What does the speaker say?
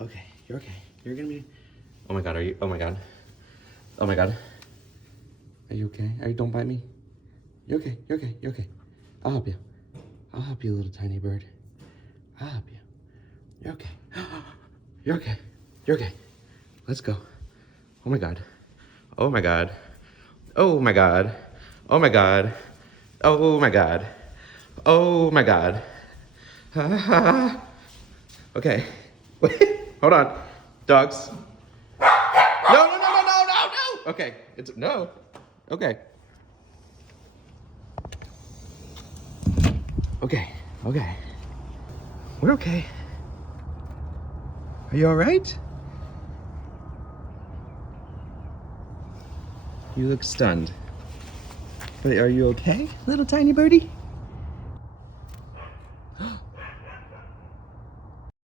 Okay, you're okay. You're gonna be... Oh my God, are you... Oh my God. Oh my God. Are you okay? Don't bite me. You're okay, you're okay, you're okay. I'll help you. I'll help you, little tiny bird. I'll help you. You're okay. You're okay. You're okay. Let's go. Oh my God. Oh my God. Oh my God. Oh my God. Oh my God. Oh my God. Okay. Wait. Hold on. Dogs. No. Okay. It's no. Okay. Okay. We're okay. Are you all right? You look stunned. But are you okay, little tiny birdie?